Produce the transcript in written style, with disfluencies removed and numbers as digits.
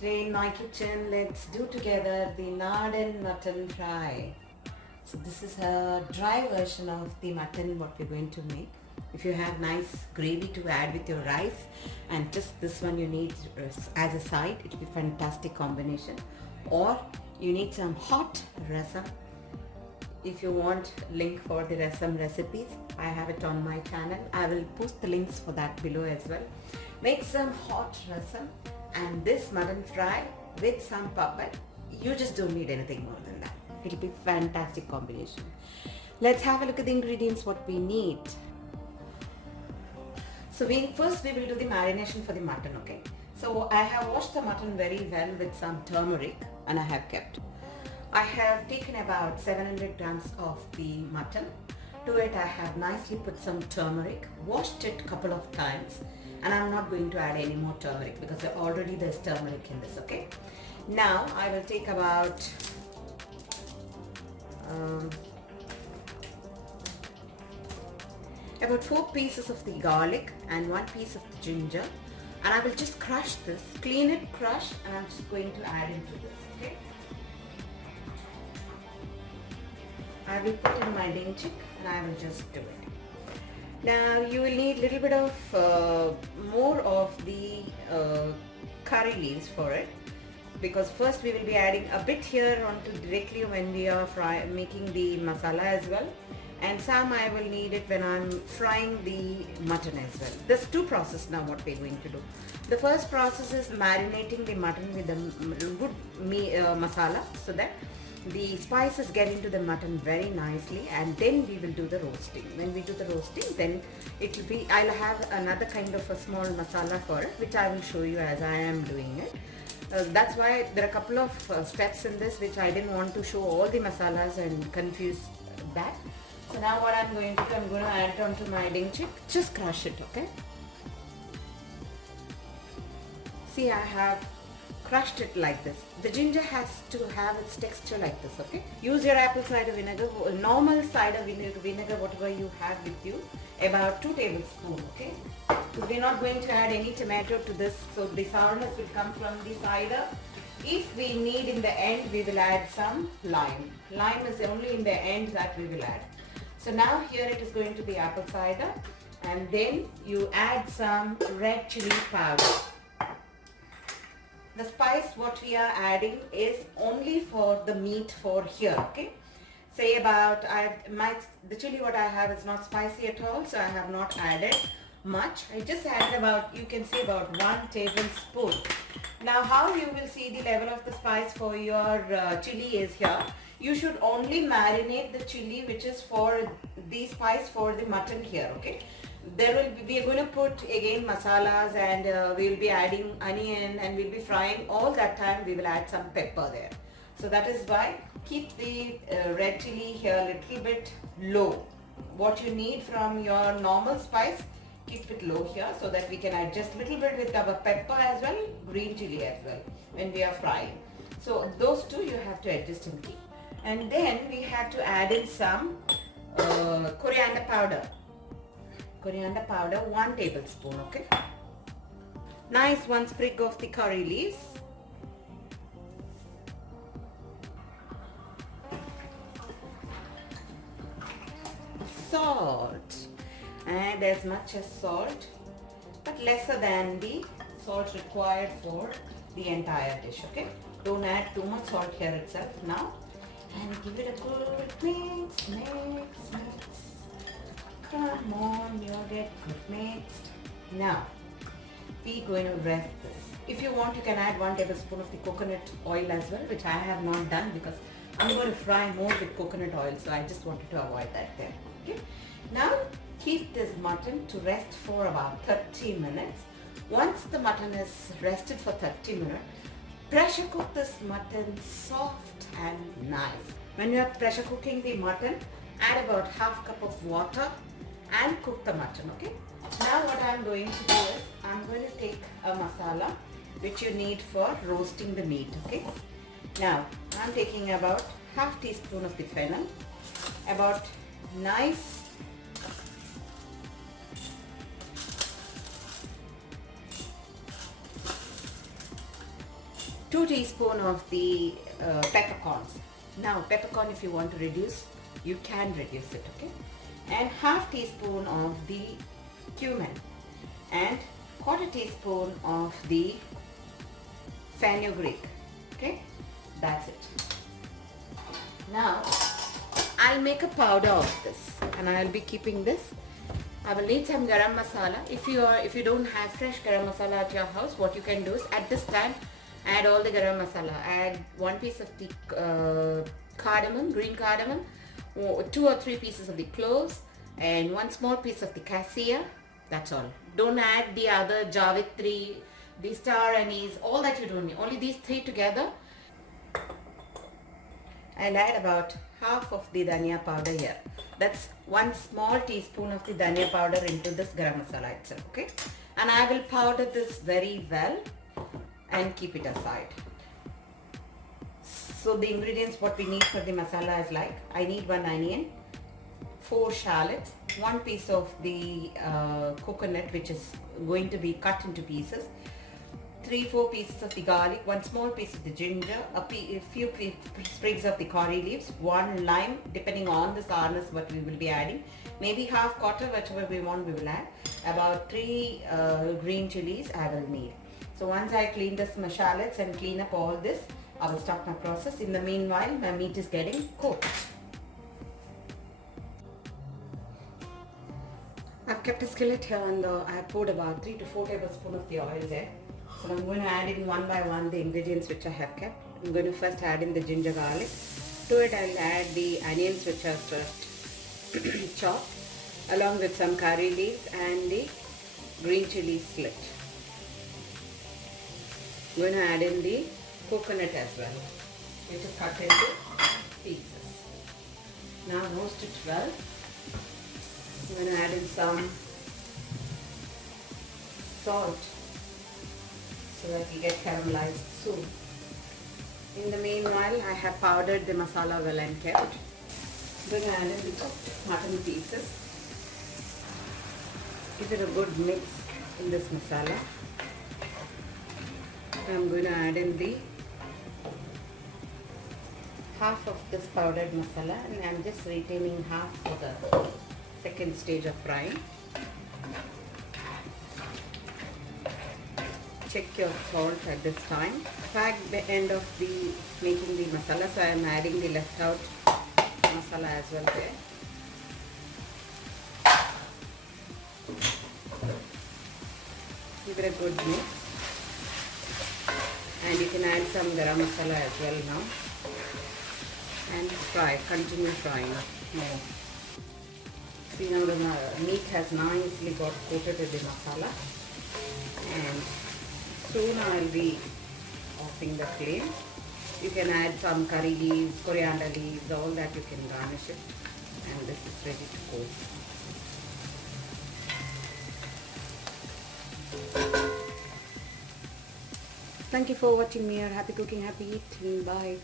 Today in my kitchen, let's do together the Nadan mutton fry. So this is a dry version of the mutton what we're going to make. If you have nice gravy to add with your rice and just this one you need as a side, it will be fantastic combination. Or you need some hot rasam. If you want link for the rasam recipes, I have it on my channel. I will post the links for that below as well. Make some hot rasam and this mutton fry with some papad. You just don't need anything more than that. It'll be fantastic combination. Let's have a look at the ingredients what we need. So first we will do the marination for the mutton, okay? So I have washed the mutton very well with some turmeric and I have kept. I have taken about 700 grams of the mutton. To it I have nicely put some turmeric, washed it a couple of times, and I'm not going to add any more turmeric because already there's turmeric in this, okay? Now I will take about 4 pieces of the garlic and 1 piece of the ginger, and I will just crush this, clean it, crush, and I'm just going to add into this, okay? I will put in my ding chick and I will just do it. Now you will need a little bit of more of the curry leaves for it, because first we will be adding a bit here onto directly when we are making the masala as well, and some I will need it when I'm frying the mutton as well. There's two processes now what we're going to do. The first process is marinating the mutton with the good masala so that the spices get into the mutton very nicely, and then we will do the roasting. When we do the roasting, then it will be, I'll have another kind of a small masala for it, which I will show you as I am doing it. That's why there are a couple of steps in this which I didn't want to show all the masalas and confuse that. So now what I'm going to do, I'm going to add it onto my ding chick. Just crush it, okay? See, I have crushed it like this. The ginger has to have its texture like this, okay? Use your apple cider vinegar, normal cider vinegar, whatever you have with you, about 2 tablespoons, okay? We're not going to add any tomato to this, so the sourness will come from the cider. If we need in the end, we will add some lime. Lime is only in the end that we will add. So now here it is going to be apple cider, and then you add some red chili powder. The spice what we are adding is only for the meat for here, okay? Say about, the chili what I have is not spicy at all, so I have not added much. I just added about, you can say about 1 tablespoon. Now how you will see the level of the spice for your chili is here. You should only marinate the chili which is for the spice for the mutton here, okay? We are going to put again masalas, and we will be adding onion, and we'll be frying. All that time we will add some pepper there. So that is why keep the red chili here a little bit low. What you need from your normal spice, keep it low here so that we can adjust a little bit with our pepper as well, green chili as well when we are frying. So those two you have to adjust and keep. And then we have to add in some coriander powder. Coriander powder, 1 tablespoon, okay? Nice 1 sprig of the curry leaves. Salt, and as much as salt, but lesser than the salt required for the entire dish, okay? Don't add too much salt here itself now. And give it a good mix, mix. Come on, you'll get good mixed. Now, we're going to rest this. If you want, you can add 1 tablespoon of the coconut oil as well, which I have not done because I'm going to fry more with coconut oil, so I just wanted to avoid that there. Okay. Now, keep this mutton to rest for about 30 minutes. Once the mutton is rested for 30 minutes, pressure cook this mutton soft and nice. When you are pressure cooking the mutton, add about half cup of water and cook the mutton, okay? Now what I am going to do is, I am going to take a masala which you need for roasting the meat, okay? Now, I am taking about half teaspoon of the fennel, about nice 2 teaspoons of the peppercorns. Now peppercorn, if you want to reduce, you can reduce it, okay? And half teaspoon of the cumin and quarter teaspoon of the fenugreek, okay? That's it. Now I'll make a powder of this and I'll be keeping this. I will need some garam masala. If you don't have fresh garam masala at your house, what you can do is at this time add all the garam masala. Add 1 piece of the cardamom, green cardamom, 2 or 3 pieces of the cloves, and 1 small piece of the cassia. That's all. Don't add the other javitri, the star anise, all that you don't need. Only these 3 together. I'll add about half of the dhania powder here. That's 1 small teaspoon of the dhania powder into this garam masala itself, okay? And I will powder this very well and keep it aside. So the ingredients what we need for the masala is like, I need 1 onion, 4 shallots, 1 piece of the coconut which is going to be cut into pieces, 3-4 pieces of the garlic, 1 small piece of the ginger, a few sprigs of the curry leaves, 1 lime depending on the sourness what we will be adding, maybe half quarter, whichever we want we will add, about 3 green chilies I will need. So once I clean this shallots and clean up all this, I will start my process. In the meanwhile, my meat is getting cooked. I've kept a skillet here and I have poured about 3 to 4 tablespoons of the oil there. So I'm going to add in one by one the ingredients which I have kept. I'm going to first add in the ginger garlic. To it I'll add the onions which are first chopped, along with some curry leaves and the green chili slit. I'm going to add in the coconut as well, which is cut into pieces. Now roast it well. I'm going to add in some salt so that we get caramelized soon. In the meanwhile, I have powdered the masala well and kept. I'm going to add in the cooked mutton pieces. Give it a good mix in this masala. I'm going to add in the half of this powdered masala and I'm just retaining half for the second stage of frying. Check your salt at this time. At the end of the making the masala, so I am adding the left out masala as well there. Give it a good mix. And you can add some garam masala as well now. And fry, continue frying more. See, now the meat has nicely got coated with the masala. And soon I will be offing the flame. You can add some curry leaves, coriander leaves, all that you can garnish it. And this is ready to go. Thank you for watching me. Happy cooking, happy eating. Bye.